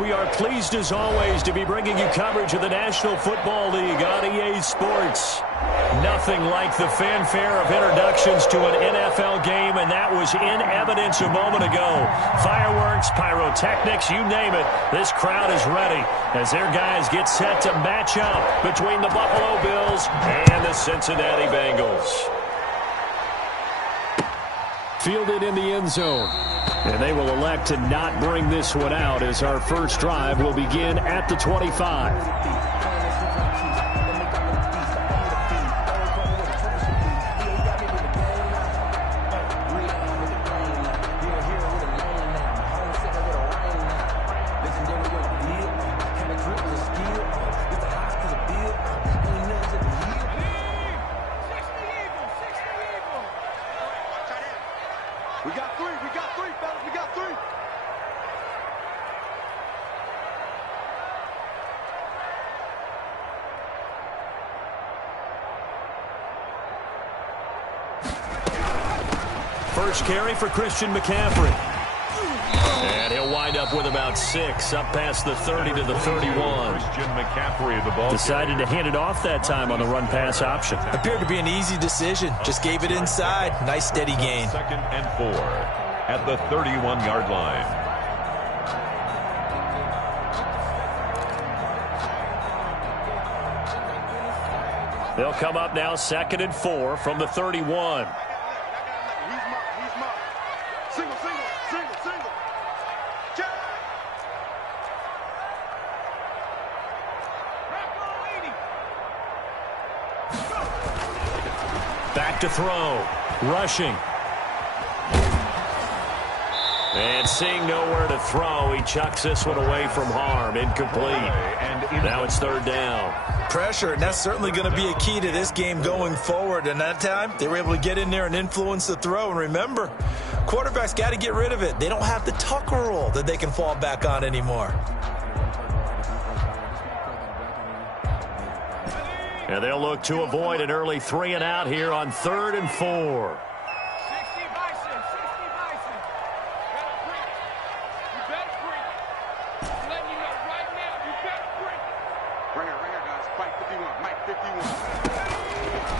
We are pleased as always to be bringing you coverage of the National Football League on EA Sports. Nothing like the fanfare of introductions to an NFL game, and that was in evidence a moment ago. Fireworks, pyrotechnics, you name it. This crowd is ready as their guys get set to match up between the Buffalo Bills and the Cincinnati Bengals. Fielded in the end zone. And they will elect to not bring this one out as our first drive will begin at the 25. First carry for Christian McCaffrey. And he'll wind up with about 6, up past the 30 to the 31. Christian McCaffrey, the ball. Decided to hand it off that time on the run-pass option. Appeared to be an easy decision. Just gave it inside. Nice, steady gain. 2nd and 4 at the 31-yard line. They'll come up now 2nd and 4 from the 31. Back to throw. Rushing. And seeing nowhere to throw, he chucks this one away from harm. Incomplete. And now it's 3rd down. Pressure, and that's certainly going to be a key to this game going forward. And that time, they were able to get in there and influence the throw. And remember, quarterbacks got to get rid of it. They don't have the Tucker rule that they can fall back on anymore. And they'll look to avoid an early 3 and out here on 3rd and 4.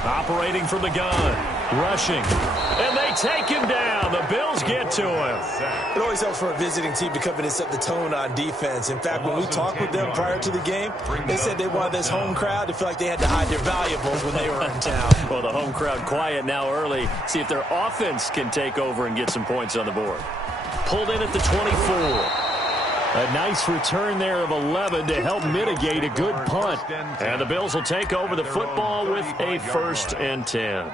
Operating from the gun, rushing, and they take him down. The Bills get to him. It always helps for a visiting team to come in and set the tone on defense. In fact, when we talked with them prior to the game, they said they wanted this home crowd to feel like they had to hide their valuables when they were in town. Well, the home crowd quiet now early. See if their offense can take over and get some points on the board. Pulled in at the 24. A nice return there of 11 to help mitigate a good punt. And the Bills will take over the football with a 1st and 10.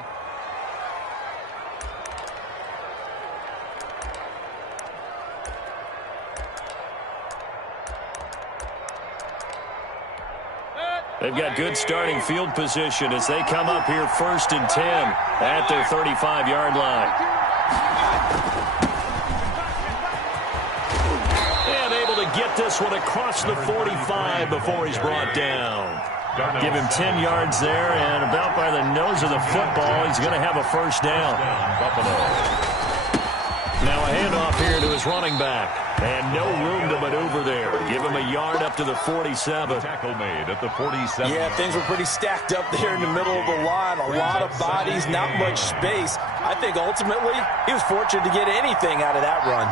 They've got good starting field position as they come up here 1st and 10 at their 35-yard line. Get this one across the 45 before he's brought down. Give him 10 yards there, and about by the nose of the football, he's going to have a 1st down. Now a handoff here to his running back, and no room to maneuver there. Give him a yard up to the 47. Tackle made at the 47. Yeah, things were pretty stacked up there in the middle of the line. A lot of bodies, not much space. I think ultimately he was fortunate to get anything out of that run.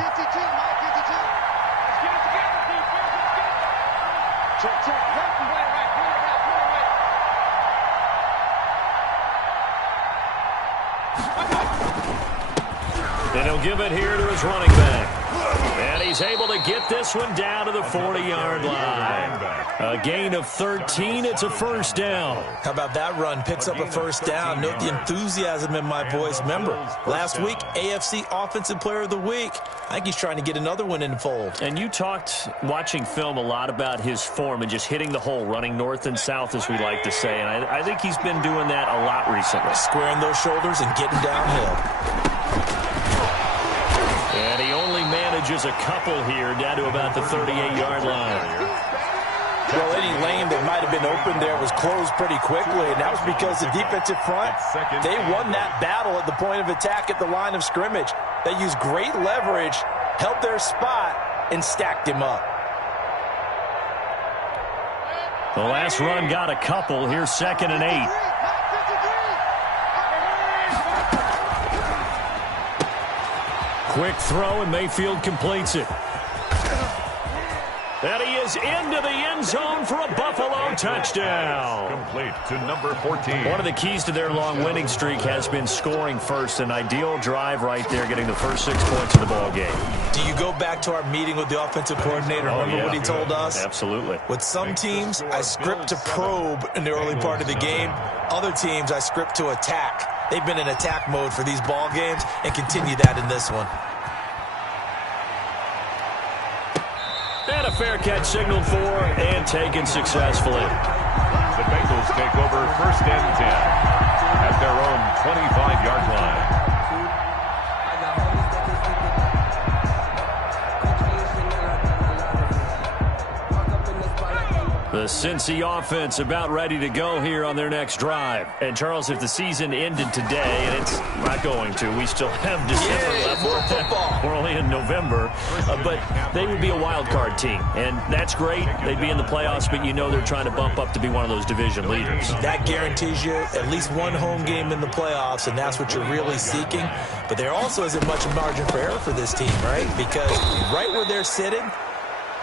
And he'll give it here to his running back. And he's able to get this one down to the 40-yard line. A gain of 13. It's a 1st down. How about that run? Picks up a 1st down. Note the enthusiasm in my voice. Remember, last week, AFC Offensive Player of the Week. I think he's trying to get another one in the fold. And you talked, watching film, a lot about his form and just hitting the hole, running north and south, as we like to say. And I think he's been doing that a lot recently. Squaring those shoulders and getting downhill. And he only manages a couple here down to about the 38-yard line. Well, any lane that might have been open there was closed pretty quickly, and that was because the defensive front, they won that battle at the point of attack at the line of scrimmage. They used great leverage, held their spot, and stacked him up. The last run got a couple. Here's 2nd and 8. Quick throw, and Mayfield completes it. And he is into the end zone for a Buffalo touchdown. Complete to number 14. One of the keys to their long winning streak has been scoring first. An ideal drive right there, getting the first 6 points of the ball game. Do you go back to our meeting with the offensive coordinator? Remember what he told us? Absolutely. With some teams, I script to probe in the early part of the game. Other teams, I script to attack. They've been in attack mode for these ball games and continue that in this one. And a fair catch signaled for and taken successfully. The Bengals take over 1st and 10 at their own 25-yard line. The Cincy offense about ready to go here on their next drive. And, Charles, if the season ended today, and it's not going to, we still have December left. More football. We're only in November. But they would be a wild card team. And that's great. They'd be in the playoffs, but you know they're trying to bump up to be one of those division leaders. That guarantees you at least one home game in the playoffs, and that's what you're really seeking. But there also isn't much margin for error for this team, right? Because right where they're sitting,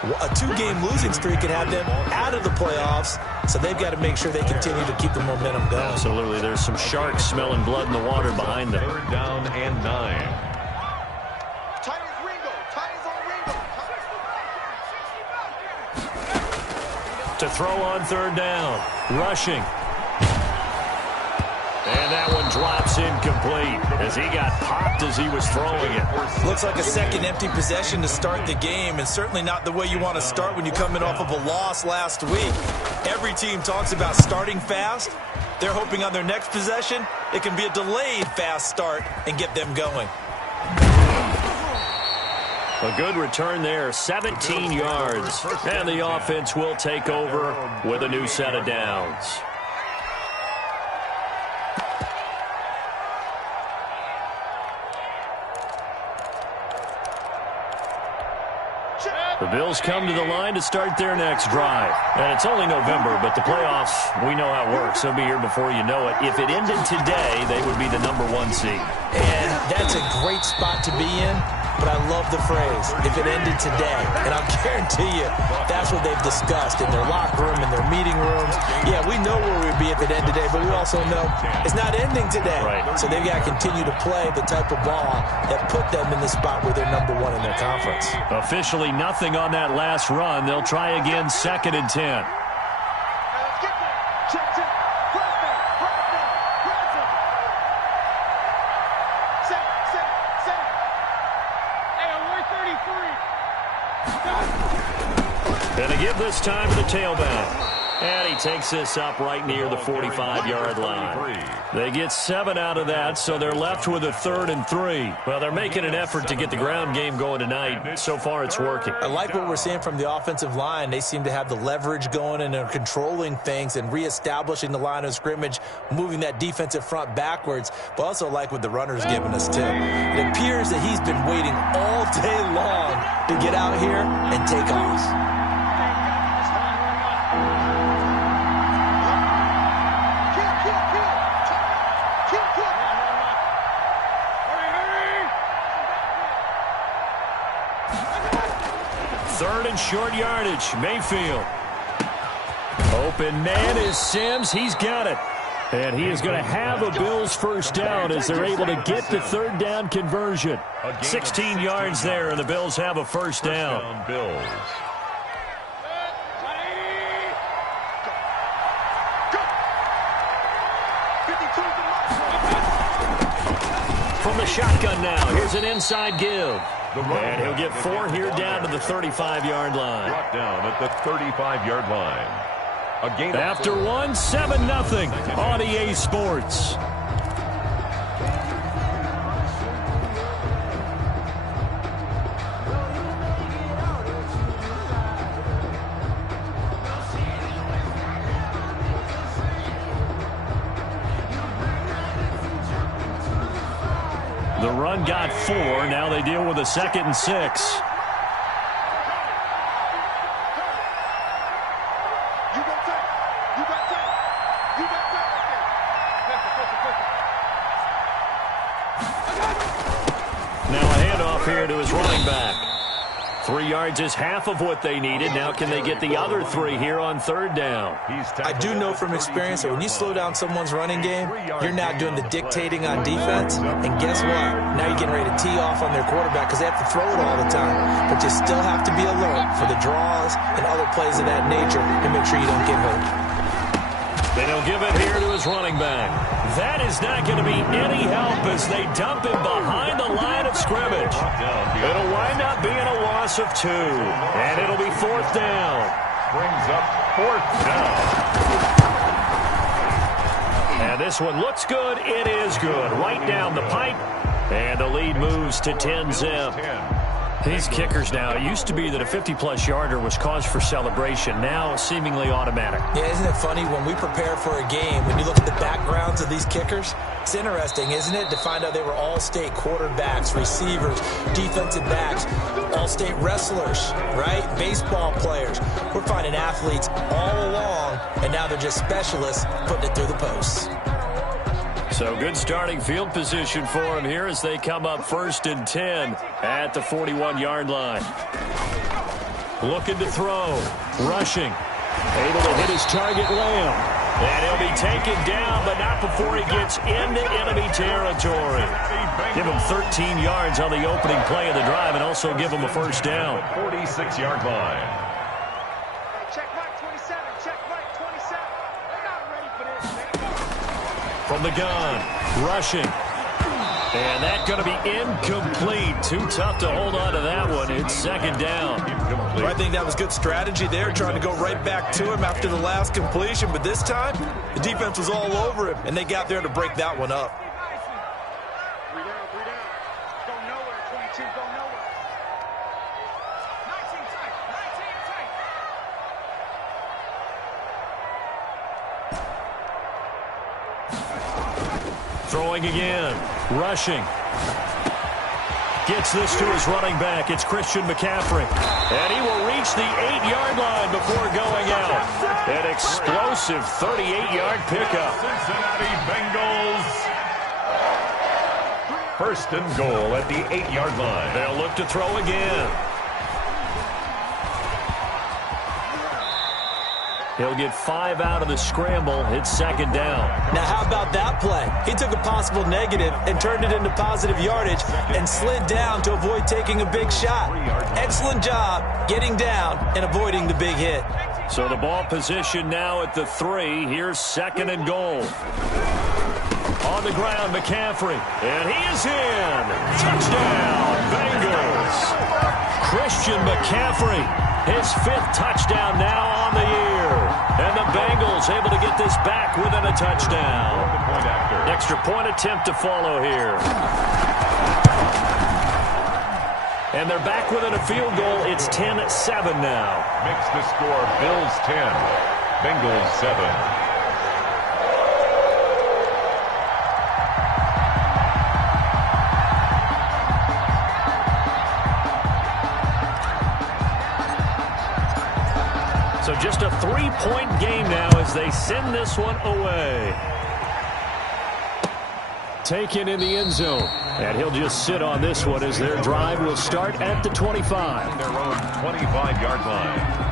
a 2-game losing streak could have them out of the playoffs, so they've got to make sure they continue to keep the momentum going. Absolutely. There's some sharks smelling blood in the water behind them. 3rd down and 9. To throw on 3rd down. Rushing. And that one drops incomplete as he got popped as he was throwing it. Looks like a second empty possession to start the game, and certainly not the way you want to start when you're coming off of a loss last week. Every team talks about starting fast. They're hoping on their next possession it can be a delayed fast start and get them going. A good return there, 17 yards. And the offense will take over with a new set of downs. The Bills come to the line to start their next drive. And it's only November, but the playoffs, we know how it works. They'll be here before you know it. If it ended today, they would be the number 1 seed. And that's a great spot to be in, but I love the phrase, if it ended today. And I'll guarantee you, that's what they've discussed in their locker room, in their meeting rooms. Yeah, we know where we'd be if it ended today, but we also know it's not ending today. Right. So they've got to continue to play the type of ball that put them in the spot where they're number 1 in their conference. Officially nothing on that last run. They'll try again, 2nd and 10. And to give this time to the tailback. And he takes this up right near the 45-yard line. They get 7 out of that, so they're left with a 3rd and 3. Well, they're making an effort to get the ground game going tonight. So far, it's working. I like what we're seeing from the offensive line. They seem to have the leverage going, and they're controlling things and reestablishing the line of scrimmage, moving that defensive front backwards. But also like what the runner's giving us, too. It appears that he's been waiting all day long to get out here and take off. Third and short yardage. Mayfield. Open man is Sims. He's got it. And he is going to have a Bills first down as they're able to get the 3rd down conversion. 16 yards there, and the Bills have a first down. Bills. From the shotgun now, here's an inside give. And he'll get 4 here down to the 35-yard line. Brought down at the 35-yard line. A gain After 1, 7-0 on EA Sports. The run got 4. Now they deal with a 2nd and 6. Now a handoff here to his running back. 3 yards is half of what they needed. Now can they get the other 3 here on third down? I do know from experience that when you slow down someone's running game, you're now doing the dictating on defense. And guess what? Now you're getting ready to tee off on their quarterback because they have to throw it all the time. But you still have to be alert for the draws and other plays of that nature to make sure you don't get hurt. They don't give it here to his running back. That is not going to be any help as they dump him behind the line of scrimmage. It'll wind up being a loss of 2. And it'll be 4th down. Brings up 4th down. And this one looks good. It is good. Right down the pipe. And the lead moves to 10-zip. These kickers now, it used to be that a 50-plus yarder was cause for celebration. Now, seemingly automatic. Yeah, isn't it funny? When we prepare for a game, when you look at the backgrounds of these kickers, it's interesting, isn't it, to find out they were all-state quarterbacks, receivers, defensive backs, all-state wrestlers, right? Baseball players. We're finding athletes all along, and now they're just specialists putting it through the posts. So good starting field position for him here as they come up 1st and 10 at the 41-yard line. Looking to throw. Rushing. Able to hit his target, Lamb. And he'll be taken down, but not before he gets into enemy territory. Give him 13 yards on the opening play of the drive and also give him a 1st down. 46-yard line. From the gun, rushing. And that's going to be incomplete. Too tough to hold on to that one. It's 2nd down. Well, I think that was good strategy there, trying to go right back to him after the last completion. But this time, the defense was all over him, and they got there to break that one up. Throwing again, rushing. Gets this to his running back. It's Christian McCaffrey. And he will reach the 8-yard line before going out. An explosive 38-yard pickup. Cincinnati Bengals. 1st and goal at the 8-yard line. They'll look to throw again. He'll get 5 out of the scramble. It's 2nd down. Now, how about that play? He took a possible negative and turned it into positive yardage and slid down to avoid taking a big shot. Excellent job getting down and avoiding the big hit. So the ball position now at the 3. Here's 2nd and goal. On the ground, McCaffrey. And he is in. Touchdown, Bengals. Christian McCaffrey. His 5th touchdown now on the year. And the Bengals able to get this back within a touchdown. Extra point attempt to follow here. And they're back within a field goal. It's 10-7 now. Makes the score Bills 10, Bengals 7. So just a 3-point game now as they send this one away. Taken in the end zone. And he'll just sit on this one as their drive will start at the 25. Their own 25-yard line.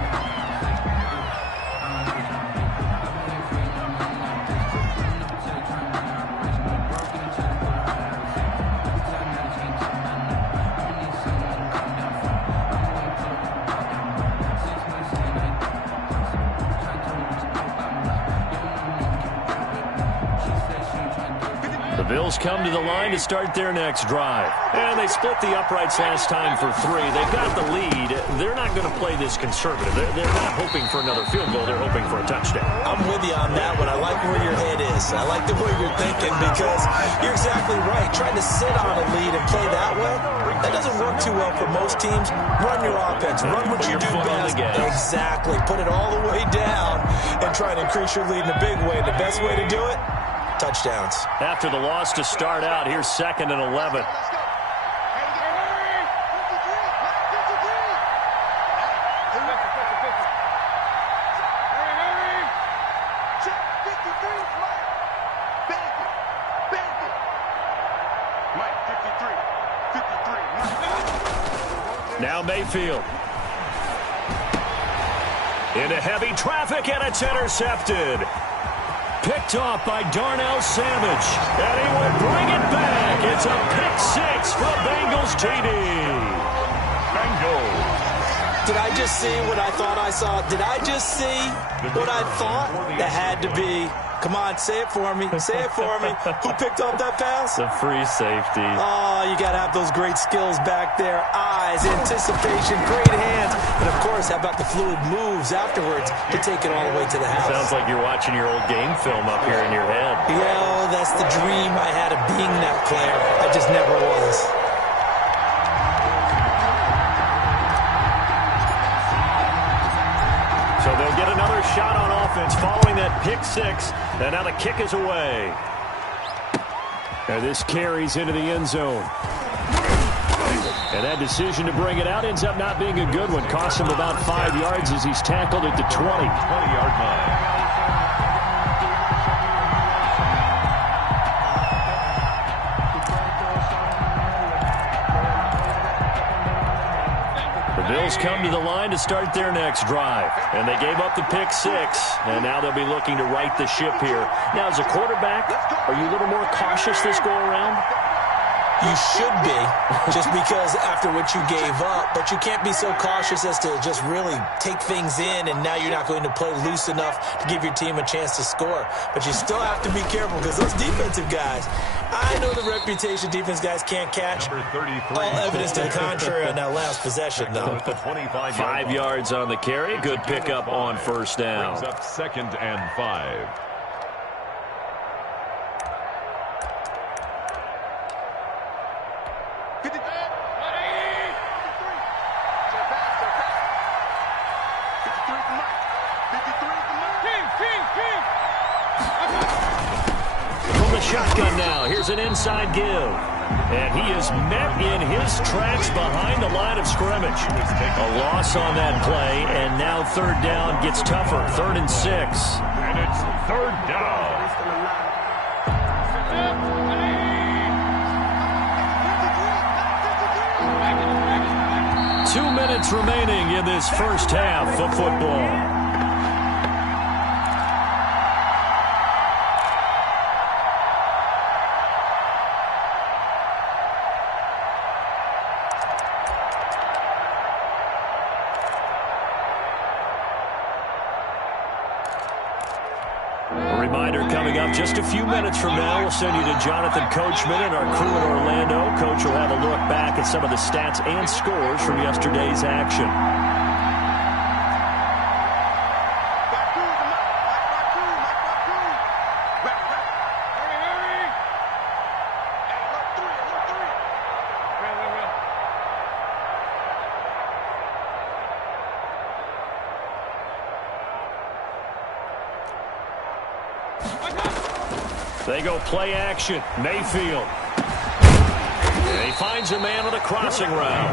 Bills come to the line to start their next drive. And they split the uprights last time for 3. They've got the lead. They're not going to play this conservative. They're not hoping for another field goal. They're hoping for a touchdown. I'm with you on that one. I like where your head is. I like the way you're thinking because you're exactly right. Trying to sit on a lead and play that way, that doesn't work too well for most teams. Run your offense. Run what you do best. Exactly. Put it all the way down and try to increase your lead in a big way. The best way to do it, touchdowns. After the loss to start out, here's 2nd and 11. Mike 53. now Mayfield. Into heavy traffic, and it's intercepted. Picked off by Darnell Savage. And he would bring it back. It's a pick six for Bengals TD. Bengals. Did I just see what I thought I saw? Did I just see what I thought? That had to be. Come on, say it for me. Say it for me. Who picked up that pass? The free safety. Oh, you got to have those great skills back there. Eyes, anticipation, great hands. And, of course, how about the fluid moves afterwards to take it all the way to the house? Sounds like you're watching your old game film up here in your head. Yeah, that's the dream I had of being that player. I just never was. So they'll get another shot on offense following that pick six. And now the kick is away. And this carries into the end zone. And that decision to bring it out ends up not being a good one. Costs him about 5 yards as he's tackled at the 20-yard line. Bills come to the line to start their next drive. And they gave up the pick six. And now they'll be looking to right the ship here. Now, as a quarterback, are you a little more cautious this go-around? You should be, just because after what you gave up. But you can't be so cautious as to just really take things in, and now you're not going to play loose enough to give your team a chance to score. But you still have to be careful because those defensive guys, I know the reputation defense guys can't catch. All evidence to the contrary on that last possession, though. 5 yards on the carry. Good pickup on first down. Brings up 2nd and 5. Shotgun now. Here's an inside give. And he is met in his tracks behind the line of scrimmage. A loss on that play, and now third down gets tougher. 3rd and 6. And it's 3rd down. Two minutes remaining in this first half of football. Just a few minutes from now, we'll send you to Jonathan Coachman and our crew in Orlando. Coach will have a look back at some of the stats and scores from yesterday's action. They go play action. Mayfield. And he finds a man on the crossing route.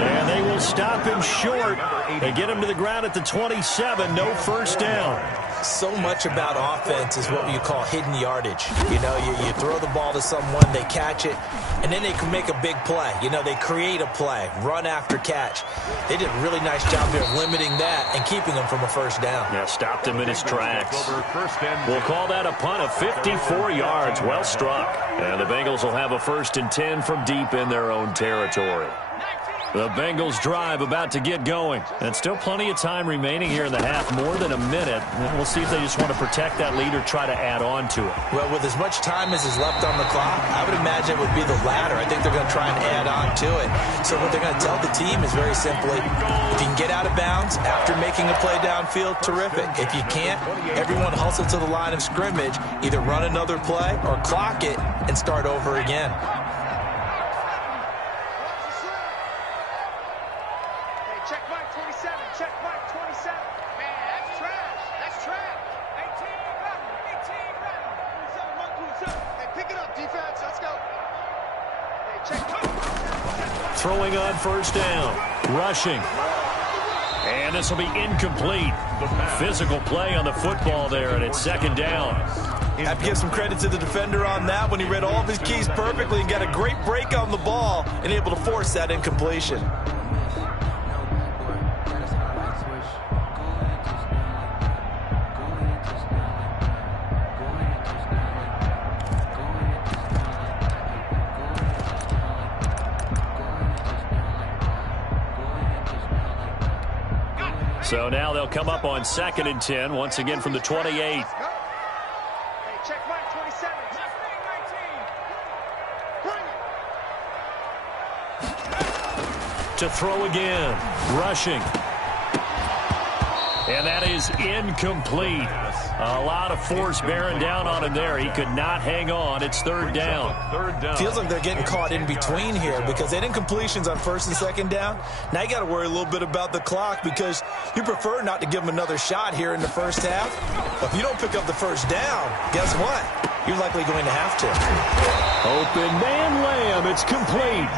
And they will stop him short and get him to the ground at the 27. No first down. So much about offense is what you call hidden yardage. You know, you throw the ball to someone, they catch it, and then they can make a big play. You know, they create a play, run after catch. They did a really nice job here of limiting that and keeping him from a first down. Yeah, stopped him in his tracks. We'll call that a punt of 54 yards. Well struck. And the Bengals will have a 1st and 10 from deep in their own territory. The Bengals drive about to get going. And still plenty of time remaining here in the half, more than a minute. And we'll see if they just want to protect that lead or try to add on to it. Well, with as much time as is left on the clock, I would imagine it would be the latter. I think they're going to try and add on to it. So what they're going to tell the team is very simply, if you can get out of bounds after making a play downfield, terrific. If you can't, everyone hustle to the line of scrimmage, either run another play or clock it and start over again. Throwing on first down. Rushing. And this will be incomplete. Physical play on the football there, and it's 2nd down. Have to give some credit to the defender on that when he read all of his keys perfectly and got a great break on the ball and able to force that incompletion. So now they'll come up on 2nd and 10, once again from the 28. Check right, 27. To throw again. Rushing. And that is incomplete. A lot of force bearing down on him there. He could not hang on. It's 3rd down. Feels like they're getting caught in between here because they didn't completions on 1st and 2nd down. Now you got to worry a little bit about the clock because you prefer not to give them another shot here in the first half. But if you don't pick up the 1st down, guess what? You're likely going to have to. Open man Lamb. It's complete.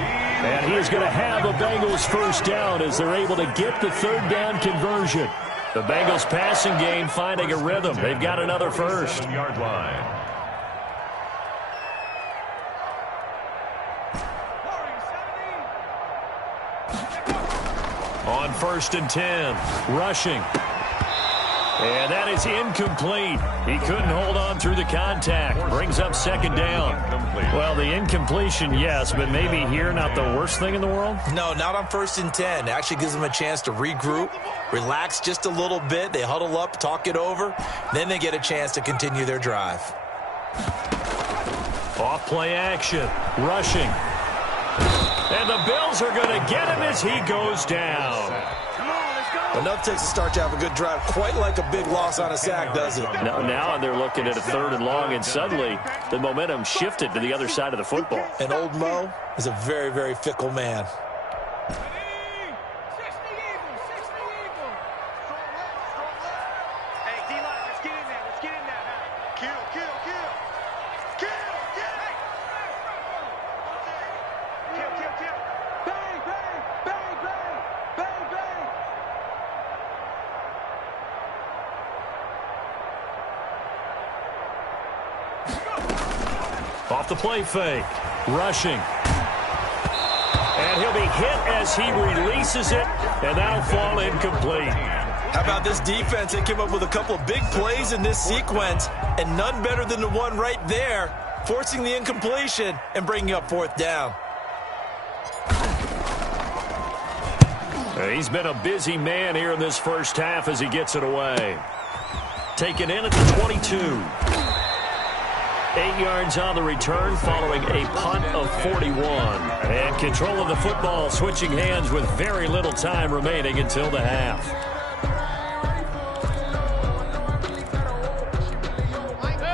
And he is going to have a Bengals 1st down as they're able to get the 3rd down conversion. The Bengals passing game finding a rhythm. They've got another 1st. Yard line. On 1st and 10, rushing. And that is incomplete. He couldn't hold on through the contact. Brings up 2nd down. Well, the incompletion, yes, but maybe here not the worst thing in the world? No, not on 1st and 10. It actually gives them a chance to regroup, relax just a little bit. They huddle up, talk it over. Then they get a chance to continue their drive. Off play action. Rushing. And the Bills are going to get him as he goes down. Enough takes to start to have a good drive, quite like a big loss on a sack, does it? Now they're looking at a 3rd and long, and suddenly the momentum shifted to the other side of the football. And old Mo is a very, very fickle man. Hey, D-line, let's get in there. Let's get in there now. Kill, kill, kill. Kill, kill. Kill, kill, kill. Bang, bang, bang, bang, bang, bang. Off the play fake. Rushing. And he'll be hit as he releases it, and that'll fall incomplete. How about this defense? They came up with a couple of big plays in this sequence, and none better than the one right there, forcing the incompletion and bringing up 4th down. He's been a busy man here in this first half as he gets it away. Taken in at the 22. 8 yards on the return following a punt of 41. And control of the football switching hands with very little time remaining until the half.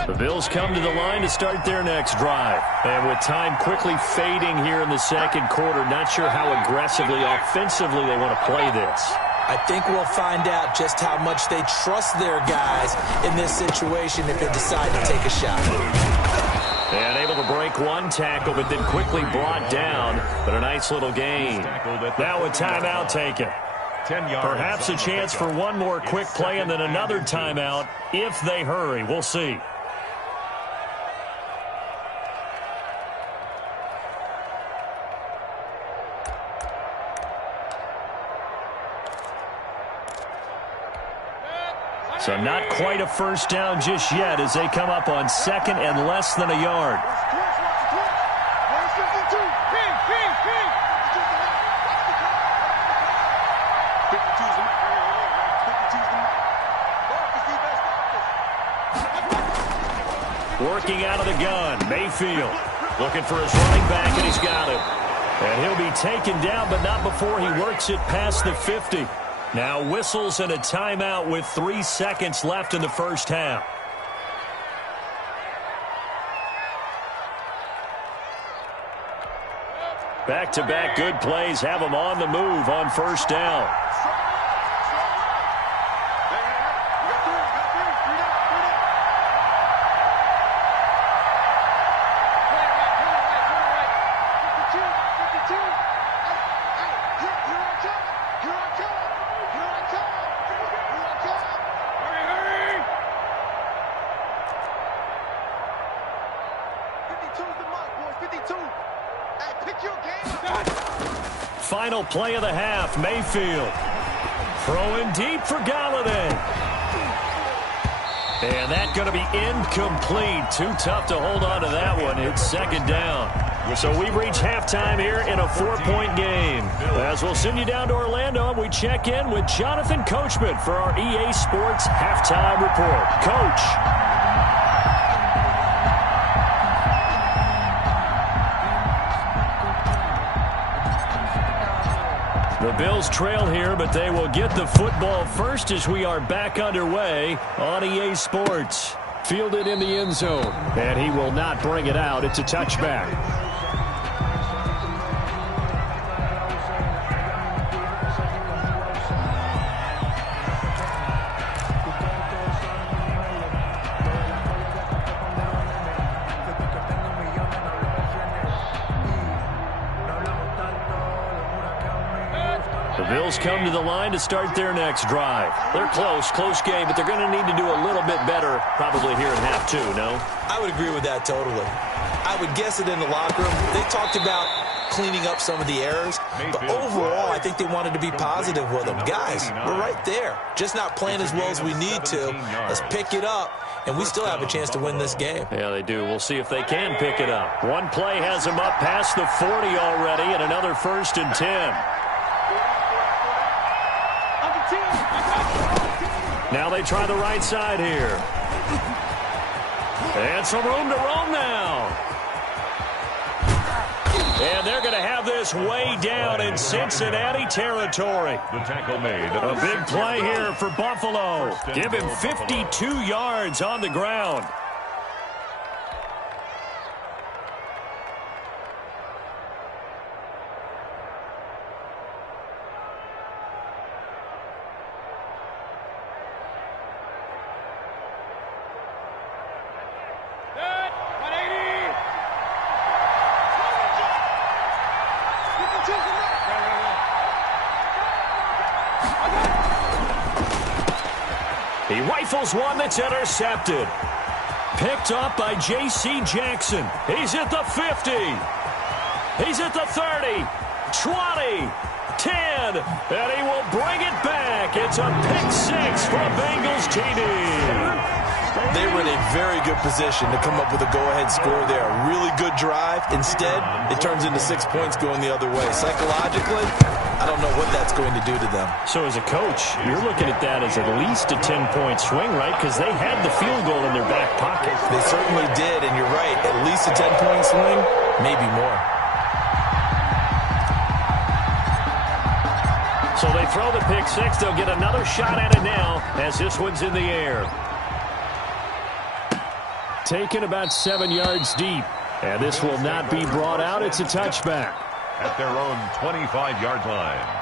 The Bills come to the line to start their next drive. And with time quickly fading here in the 2nd quarter, not sure how aggressively, offensively they want to play this. I think we'll find out just how much they trust their guys in this situation if they decide to take a shot. And able to break one tackle, but then quickly brought down. But a nice little gain. Now a timeout taken. 10 yards. Perhaps a chance for one more quick play and then another timeout if they hurry. We'll see. So not quite a 1st down just yet as they come up on 2nd and less than a yard. Working out of the gun, Mayfield looking for his running back, and he's got him. And he'll be taken down, but not before he works it past the 50. Now whistles and a timeout with 3 seconds left in the first half. Back-to-back good plays have them on the move on 1st down. Final play of the half, Mayfield. Throwing deep for Galladay. And that's going to be incomplete. Too tough to hold on to that one. It's 2nd down. So we've reached halftime here in a 4-point game. As we'll send you down to Orlando, and we check in with Jonathan Coachman for our EA Sports Halftime Report. Coach. The Bills trail here, but they will get the football first as we are back underway on EA Sports. Fielded in the end zone, and he will not bring it out. It's a touchback. The Bills come to the line to start their next drive. They're close game, but they're going to need to do a little bit better probably here in half two, no? I would agree with that totally. I would guess it in the locker room. They talked about cleaning up some of the errors, but overall, I think they wanted to be positive with them. Guys, we're right there. Just not playing as well as we need to. Let's pick it up, and we still have a chance to win this game. Yeah, they do. We'll see if they can pick it up. One play has them up past the 40 already, and another 1st and 10. Now they try the right side here. And some room to roam now. And they're going to have this way down in Cincinnati territory. The tackle made. A big play here for Buffalo. Give him 52 yards on the ground. He rifles one that's intercepted. Picked up by J.C. Jackson. He's at the 50. He's at the 30. 20. 10. And he will bring it back. It's a pick six for a Bengals TD. They were in a very good position to come up with a go-ahead score there. A really good drive. Instead, it turns into 6 points going the other way. Psychologically, I don't know what that's going to do to them. So as a coach, you're looking at that as at least a 10-point swing, right? Because they had the field goal in their back pocket. They certainly did, and you're right. At least a 10-point swing, maybe more. So they throw the pick six. They'll get another shot at it now as this one's in the air. Taken about 7 yards deep. And this will not be brought out. It's a touchback. At their own 25-yard line.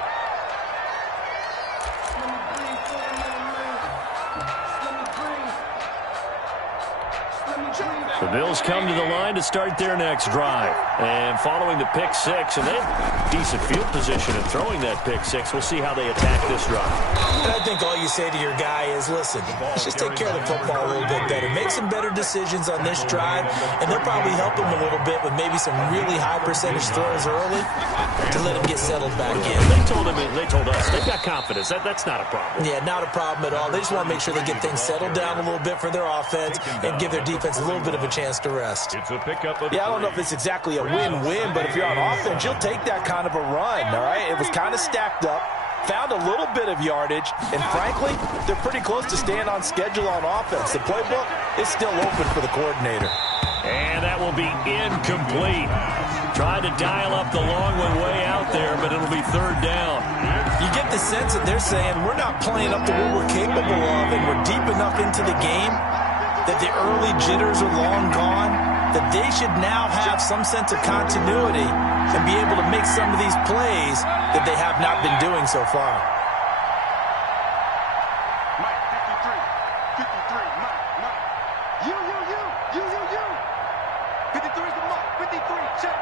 The Bills come to the line to start their next drive. And following the pick six, and they have decent field position in throwing that pick six. We'll see how they attack this drive. And I think all you say to your guy is, listen, let's just take care of the football a little bit better. Make some better decisions on this drive, and they'll probably help him a little bit with maybe some really high percentage throws early to let him get settled back in. They told us they've got confidence. That's not a problem. Yeah, not a problem at all. They just want to make sure they get things settled down a little bit for their offense and give their defense a little bit of a chance to rest. It's a pickup of I don't know if it's exactly a win-win, but if you're on offense, you'll take that kind of a run, all right? It was kind of stacked up, found a little bit of yardage, and frankly, they're pretty close to staying on schedule on offense. The playbook is still open for the coordinator. And that will be incomplete. Tried to dial up the long one way out there, but it'll be third down. You get the sense that they're saying we're not playing up to what we're capable of, and we're deep enough into the game that the early jitters are long gone, that they should now have some sense of continuity and be able to make some of these plays that they have not been doing so far. Mike, 53, Mike. You. 53 is the mark. 53, check.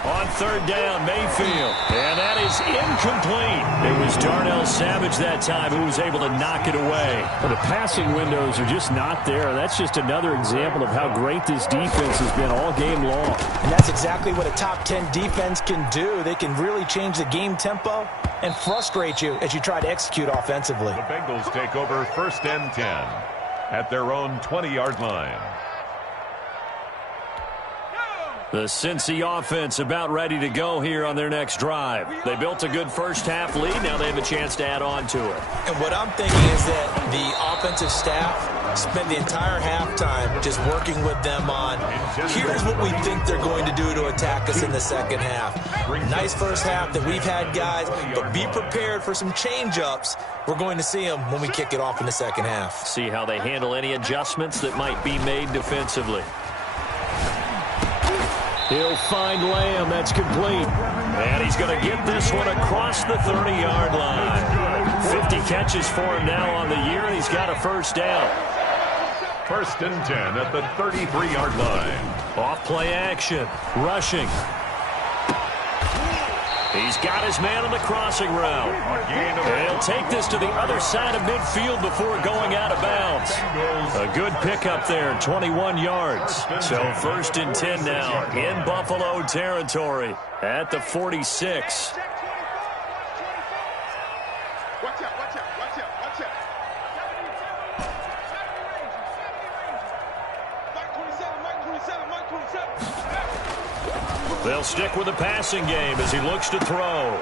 On third down, Mayfield. And that is incomplete. It was Darnell Savage that time who was able to knock it away. But the passing windows are just not there. That's just another example of how great this defense has been all game long. And that's exactly what a top 10 defense can do. They can really change the game tempo and frustrate you as you try to execute offensively. The Bengals take over 1st and 10 at their own 20-yard line. The Cincy offense about ready to go here on their next drive. They built a good first-half lead. Now they have a chance to add on to it. And what I'm thinking is that the offensive staff spent the entire halftime just working with them on, here's what we think they're going to do to attack us in the second half. Nice first half that we've had, guys, but be prepared for some change-ups. We're going to see them when we kick it off in the second half. See how they handle any adjustments that might be made defensively. He'll find Lamb. That's complete. And he's going to get this one across the 30-yard line. 50 catches for him now on the year, and he's got a first down. First and 10 at the 33-yard line. Off play action. Rushing. He's got his man on the crossing route. And he'll take this to the other side of midfield before going out of bounds. A good pickup there, 21 yards. So first and 10 now in Buffalo territory at the 46. They'll stick with the passing game as he looks to throw.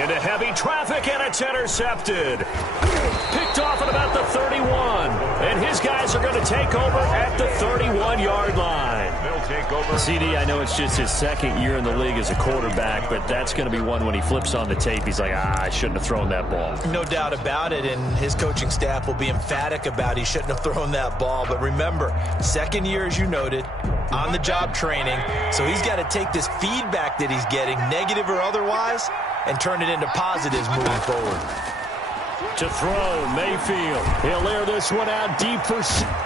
Into heavy traffic, and it's intercepted. Picked off at about the 31. And his guys are going to take over at the 31-yard line. They'll take over. CD, I know it's just his second year in the league as a quarterback, but that's going to be one when he flips on the tape. He's like, I shouldn't have thrown that ball. No doubt about it, and his coaching staff will be emphatic about he shouldn't have thrown that ball. But remember, second year, as you noted, on-the-job training, so he's got to take this feedback that he's getting, negative or otherwise, and turn it into positives moving forward. To throw, Mayfield. He'll air this one out deep for...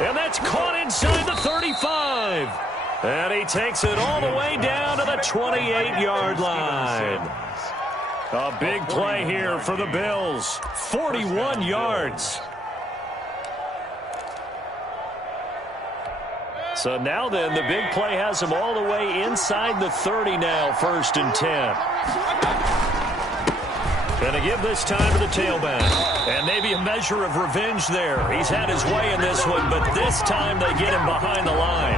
And that's caught inside the 35. And he takes it all the way down to the 28-yard line. A big play here for the Bills. 41 yards. So now then, the big play has him all the way inside the 30 now, first and 10. Going to give this time to the tailback. And maybe a measure of revenge there. He's had his way in this one, but this time they get him behind the line.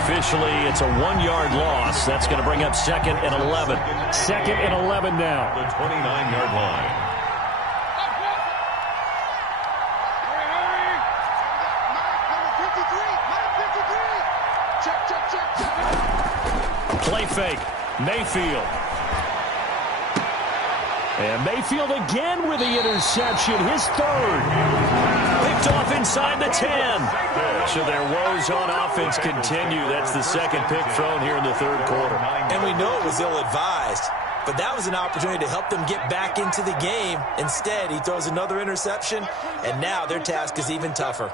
Officially, it's a 1-yard loss. That's going to bring up second and 11. Second and 11 now. The 29-yard line. Play fake. Mayfield. And Mayfield again with the interception. His third. Picked off inside the 10. So their woes on offense continue. That's the second pick thrown here in the third quarter. And we know it was ill-advised, but that was an opportunity to help them get back into the game. Instead, he throws another interception, and now their task is even tougher.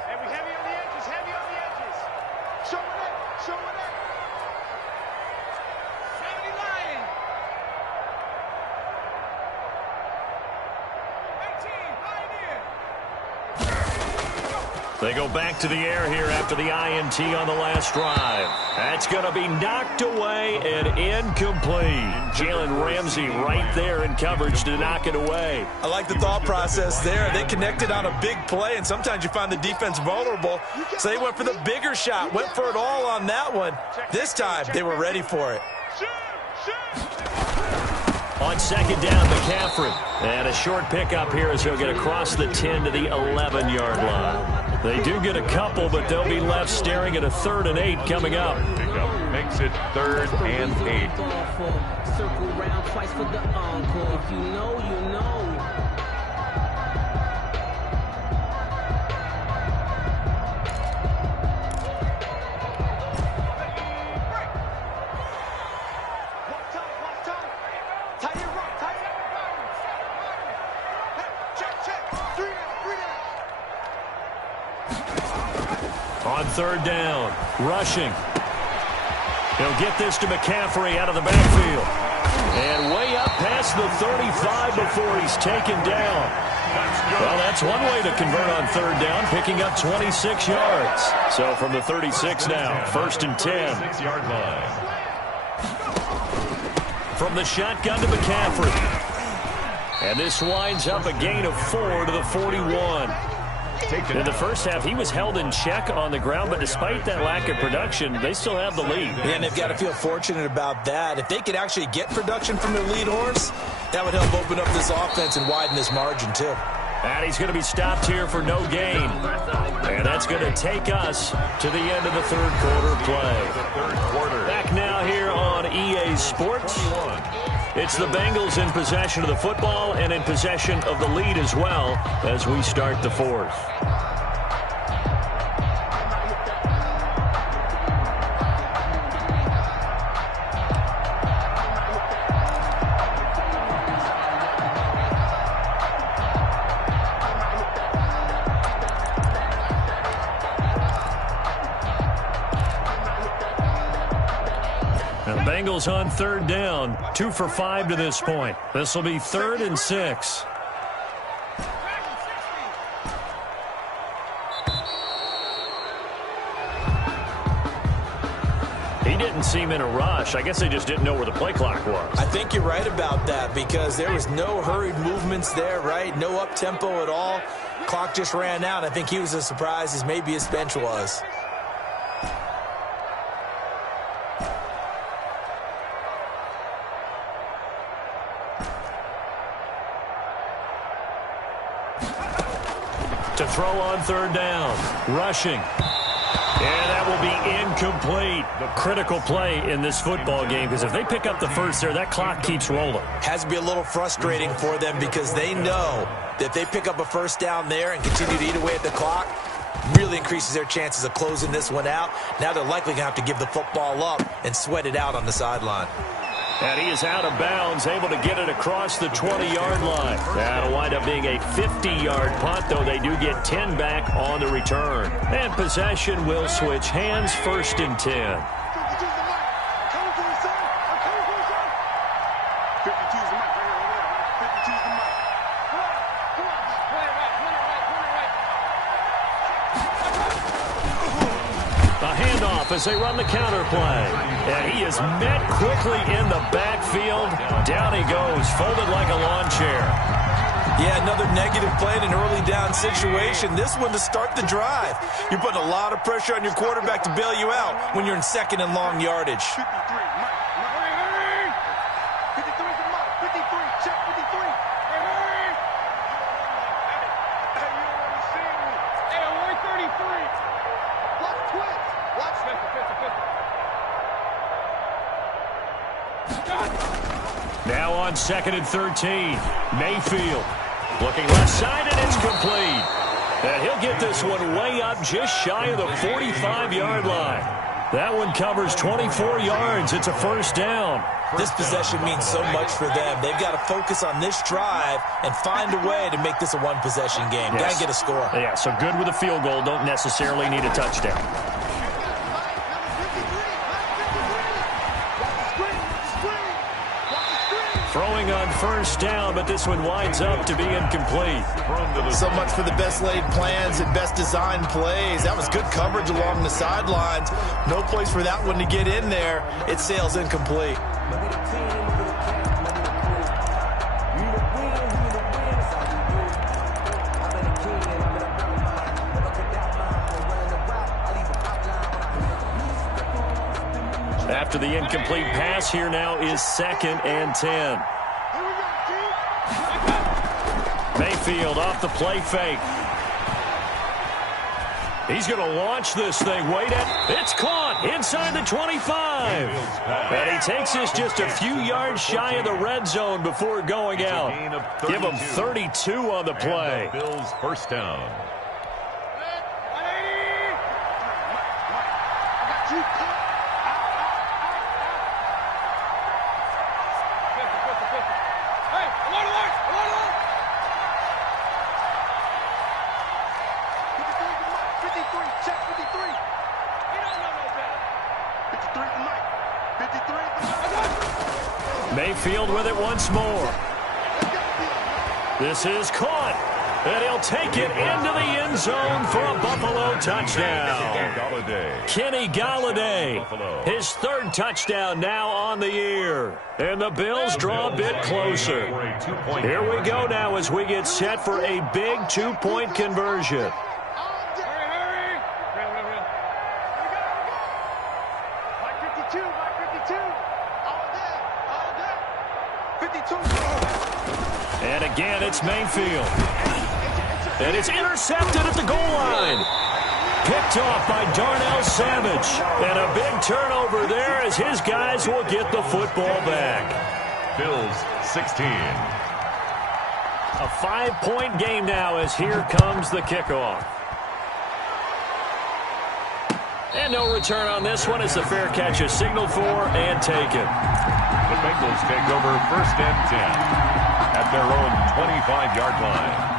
They go back to the air here after the INT on the last drive. That's going to be knocked away and incomplete. Jalen Ramsey right there in coverage to knock it away. I like the thought process there. They connected on a big play, and sometimes you find the defense vulnerable. So they went for the bigger shot, went for it all on that one. This time, they were ready for it. On second down, McCaffrey. And a short pickup here as he'll get across the 10 to the 11-yard line. They do get a couple, but they'll be left staring at a 3rd and 8 coming up. Pickup makes it 3rd and 8. Circle round twice for the encore. If you know, you know. On third down, rushing. He'll get this to McCaffrey out of the backfield. And way up past the 35 before he's taken down. Well, that's one way to convert on third down, picking up 26 yards. So from the 36 now, first and 10. 6-yard line. From the shotgun to McCaffrey. And this winds up a gain of 4 to the 41. In the first half, he was held in check on the ground, but despite that lack of production, they still have the lead. And they've got to feel fortunate about that. If they could actually get production from their lead horse, that would help open up this offense and widen this margin too. And he's going to be stopped here for no gain. And that's going to take us to the end of the third quarter play. Back now here on EA Sports. It's the Bengals in possession of the football and in possession of the lead as well as we start the fourth. Bengals on third down, 2 for 5 to this point. This will be 3rd and 6. He didn't seem in a rush. I guess they just didn't know where the play clock was. I think you're right about that because there was no hurried movements there, right? No up-tempo at all. Clock just ran out. I think he was as surprised as maybe his bench was. To throw on third down, rushing. And that will be incomplete. The critical play in this football game because if they pick up the first there, that clock keeps rolling. Has to be a little frustrating for them because they know that if they pick up a first down there and continue to eat away at the clock, really increases their chances of closing this one out. Now they're likely going to have to give the football up and sweat it out on the sideline. And he is out of bounds, able to get it across the 20-yard line. That'll wind up being a 50-yard punt, though they do get 10 back on the return. And possession will switch hands, 1st and 10. As they run the counter play. And he is met quickly in the backfield. Down he goes, folded like a lawn chair. Yeah, another negative play in an early down situation. This one to start the drive. You're putting a lot of pressure on your quarterback to bail you out when you're in 2nd and long yardage. 53, check 53. Hey, 133. Watch twist. Watch 50. Now on 2nd and 13. Mayfield looking left side, and it's complete. And he'll get this one way up just shy of the 45-yard line. That one covers 24 yards. It's a 1st down. This possession means so much for them. They've got to focus on this drive and find a way to make this a one-possession game. Yes. Got to get a score. Yeah, so good with a field goal. Don't necessarily need a touchdown. Throwing on 1st down, but this one winds up to be incomplete. So much for the best laid plans and best designed plays. That was good coverage along the sidelines. No place for that one to get in there. It sails incomplete. After the incomplete pass, here now is 2nd and 10. Mayfield off the play fake. He's going to launch this thing. Wait at it's caught inside the 25. And he takes this just a few yards shy of the red zone before going out. Give him 32 on the play. Bills 1st down. Mayfield with it once more. This is caught. And he'll take it into the end zone for a Buffalo touchdown. Kenny Golladay, his 3rd touchdown now on the year. And the Bills draw a bit closer. Here we go now as we get set for a big 2-point conversion. 52, Mike, 52. All day. 52. And again, it's Mayfield. And it's intercepted at the goal line. Picked off by Darnell Savage. And a big turnover there as his guys will get the football back. Bills 16. A 5-point game now as here comes the kickoff. And no return on this one as the fair catch is signaled for and taken. The Bengals take over 1st and 10 at their own 25-yard line.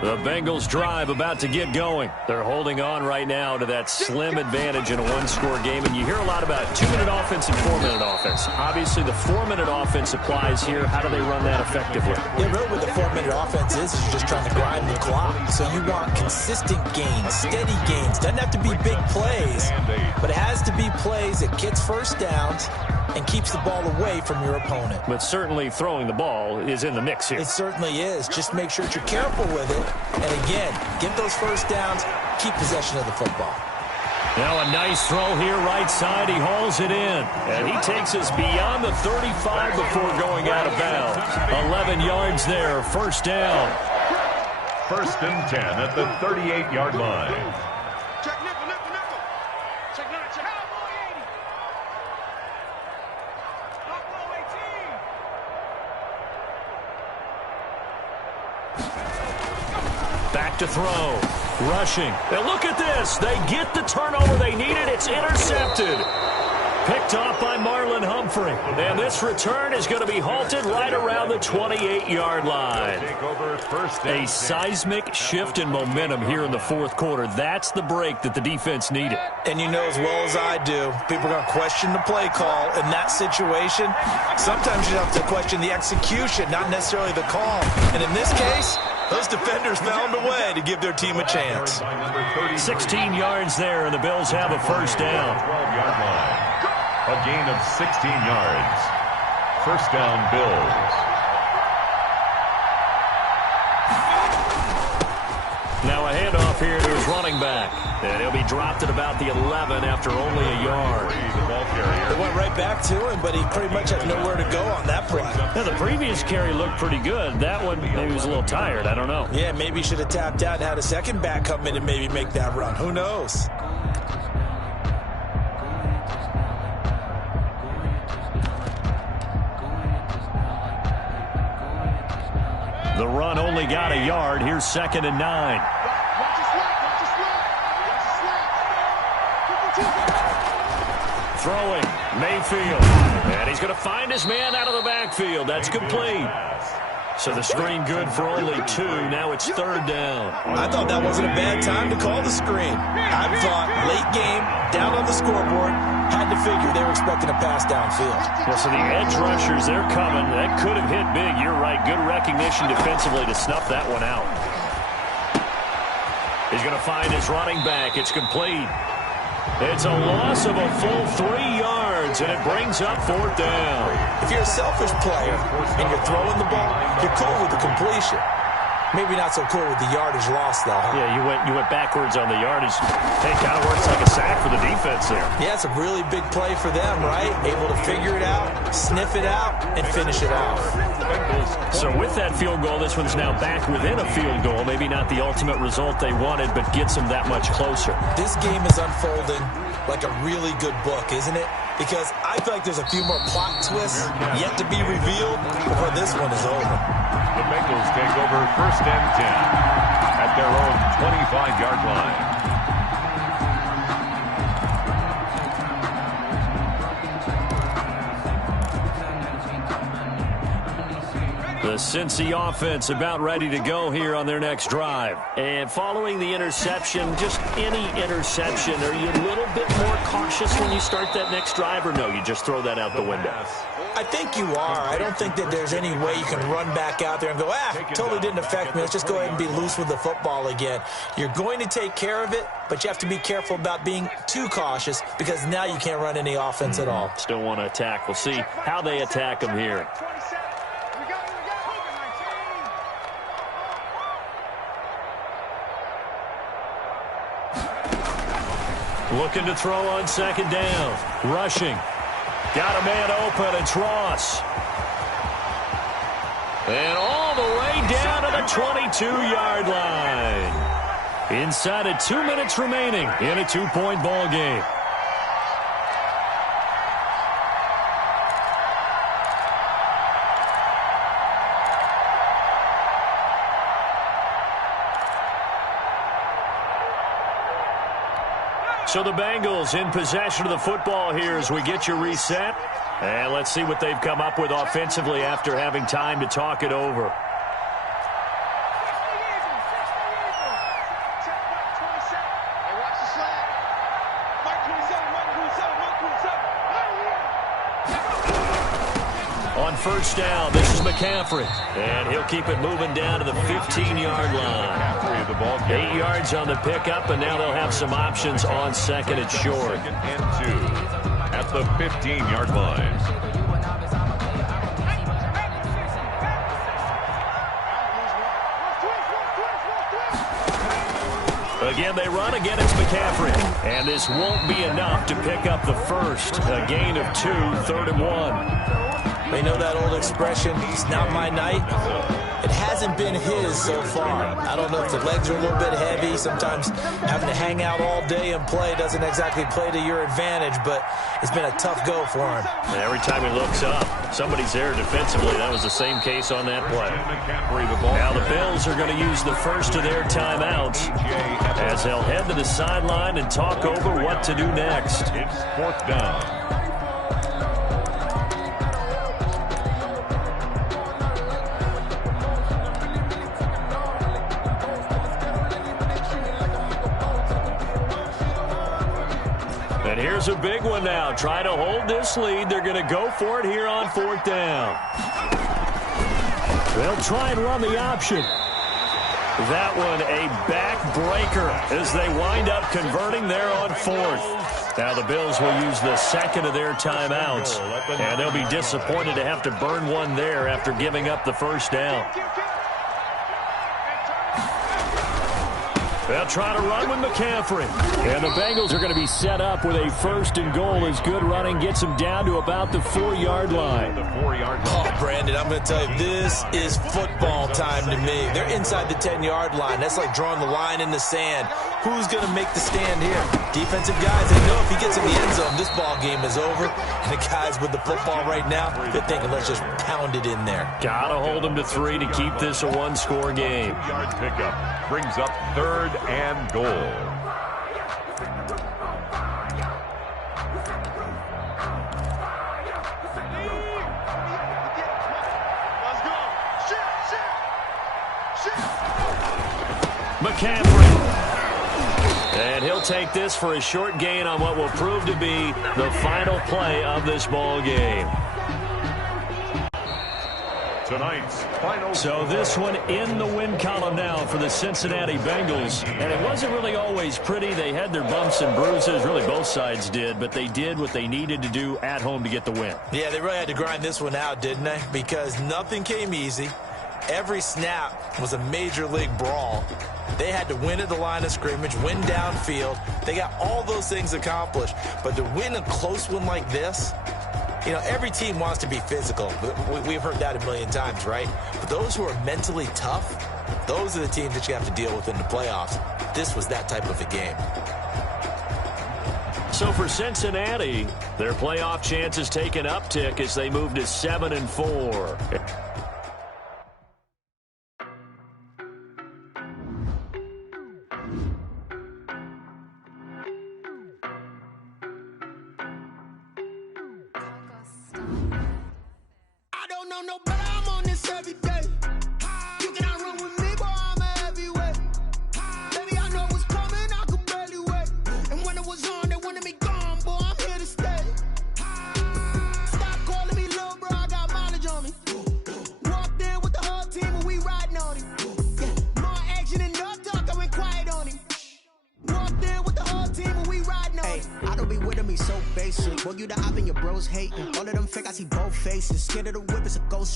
The Bengals drive about to get going. They're holding on right now to that slim advantage in a one-score game. And you hear a lot about 2-minute offense and 4-minute offense. Obviously, the 4-minute offense applies here. How do they run that effectively? Yeah, really what the 4-minute offense is you're just trying to grind the clock. So you want consistent gains, steady gains. Doesn't have to be big plays, but it has to be plays that gets first downs and keeps the ball away from your opponent. But certainly throwing the ball is in the mix here. It certainly is. Just make sure that you're careful with it. And again, get those first downs, keep possession of the football. Now a nice throw here right side. He hauls it in. And he takes us beyond the 35 before going out of bounds. 11 yards there, first down. 1st and 10 at the 38-yard line. Check nickel, nickel, nickel. Check 9, check Cowboy 80. Buffalo 18. Back to throw. Rushing. And look at this. They get the turnover they needed. It's intercepted. Picked off by Marlon Humphrey. And this return is going to be halted right around the 28-yard line. A seismic shift in momentum here in the fourth quarter. That's the break that the defense needed. And you know as well as I do, people are going to question the play call in that situation. Sometimes you have to question the execution, not necessarily the call. And in this case, those defenders found a way to give their team a chance. 16 yards there, and the Bills have a first down. 12-yard line. A gain of 16 yards. First down, Bills. Now a handoff here to his running back. And he'll be dropped at about the 11 after only a yard. The ball carrier. It went right back to him, but he pretty much had nowhere to go on that play. Now, the previous carry looked pretty good. That one, maybe he was a little tired. I don't know. Yeah, maybe he should have tapped out and had a second back come in and maybe make that run. Who knows? The run only got a yard. Here's 2nd and 9. Watch the slot, watch the slot. Watch the slot. 52. Throwing, Mayfield. And he's going to find his man out of the backfield. That's complete. So the screen good for only 2. Now it's 3rd down. I thought that wasn't a bad time to call the screen. I thought late game, down on the scoreboard, had to figure they were expecting a pass downfield. Well, so the edge rushers, they're coming. That could have hit big. You're right. Good recognition defensively to snuff that one out. He's going to find his running back. It's complete. It's a loss of a full 3 yards, and it brings up 4th down. If you're a selfish player and you're throwing the ball, you're cool with the completion. Maybe not so cool with the yardage loss, though. Huh? Yeah, you went backwards on the yardage. Hey, kind of works like a sack for the defense there. Yeah, it's a really big play for them, right? Able to figure it out, sniff it out, and finish it off. So with that field goal, this one's now back within a field goal. Maybe not the ultimate result they wanted, but gets them that much closer. This game is unfolding like a really good book, isn't it? Because I feel like there's a few more plot twists yet to be revealed before this one is over. The Bengals take over 1st and 10 at their own 25-yard line. The Cincy offense about ready to go here on their next drive. And following the interception, just any interception, are you a little bit more cautious when you start that next drive, or no, you just throw that out the window? I think you are. I don't think that there's any way you can run back out there and go, totally didn't affect me. Let's just go ahead and be loose with the football again. You're going to take care of it, but you have to be careful about being too cautious because now you can't run any offense at all. Still want to attack. We'll see how they attack them here. 27. We go. Looking to throw on second down. Rushing. Got a man open. It's Ross. And all the way down to the 22-yard line. Inside of 2 minutes remaining in a 2-point ball game. So the Bengals in possession of the football here as we get you reset. And let's see what they've come up with offensively after having time to talk it over. On first down, this is McCaffrey. And he'll keep it moving down to the 15-yard line. 8 yards on the pickup, and now they'll have some options on second and short. Second and 2 at the 15-yard line. Again, they run. Again, it's McCaffrey. And this won't be enough to pick up the first. A gain of 2, 3rd and 1. They know that old expression, it's not my night. It hasn't been his so far. I don't know if the legs are a little bit heavy. Sometimes having to hang out all day and play doesn't exactly play to your advantage, but it's been a tough go for him. And every time he looks up, somebody's there defensively. That was the same case on that play. Now the Bills are going to use the first of their timeouts as they'll head to the sideline and talk over what to do next. It's 4th down. And here's a big one now. Try to hold this lead. They're going to go for it here on 4th down. They'll try and run the option. That one a backbreaker as they wind up converting there on 4th. Now the Bills will use the second of their timeouts. And they'll be disappointed to have to burn one there after giving up the first down. They'll try to run with McCaffrey. And the Bengals are going to be set up with a 1st and goal as good running gets them down to about the 4-yard line. The 4-yard line. Oh, Brandon, I'm going to tell you, this is football time to me. They're inside the 10-yard line. That's like drawing the line in the sand. Who's going to make the stand here? Defensive guys, they know if he gets in the end zone, this ball game is over. And the guys with the football right now, they're thinking, let's just pound it in there. Got to hold them to 3 to keep this a 1-score game. 2-yard pickup brings up 3rd and goal. Let's go. Shit. McCaffrey. And he'll take this for a short gain on what will prove to be the final play of this ball game. Tonight's final. So this one in the win column now for the Cincinnati Bengals. And it wasn't really always pretty. They had their bumps and bruises. Really, both sides did. But they did what they needed to do at home to get the win. Yeah, they really had to grind this one out, didn't they? Because nothing came easy. Every snap was a major league brawl. They had to win at the line of scrimmage, win downfield. They got all those things accomplished. But to win a close one like this, you know, every team wants to be physical. We've heard that a million times, right? But those who are mentally tough, those are the teams that you have to deal with in the playoffs. This was that type of a game. So for Cincinnati, their playoff chances take an uptick as they move to 7-4.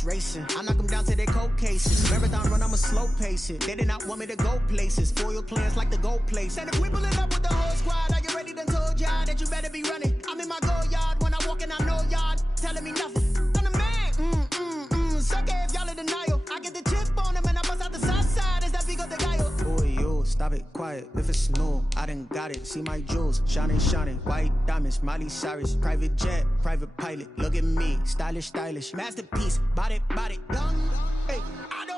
Racing. I knock them down to their cold cases. Marathon run, I'ma slow pace it. They did not want me to go places. Foil plans like the gold place. And if we pull it up with the whole squad, are you ready Somebody done told y'all that you better be running. I'm in my go yard when I walk in, I know y'all telling me nothing. I'm the man. Suck it if y'all in denial. I get the chip on him and I bust out the south side. Is that Vigo de Gallo? Boy, yo, stop it, quiet. If it's snow, I done got it. See my jewels, shining, shining. White diamonds, Miley Cyrus. Private jet, private pilot. Look at me, stylish, stylish. Masterpiece, body, body. Young, hey.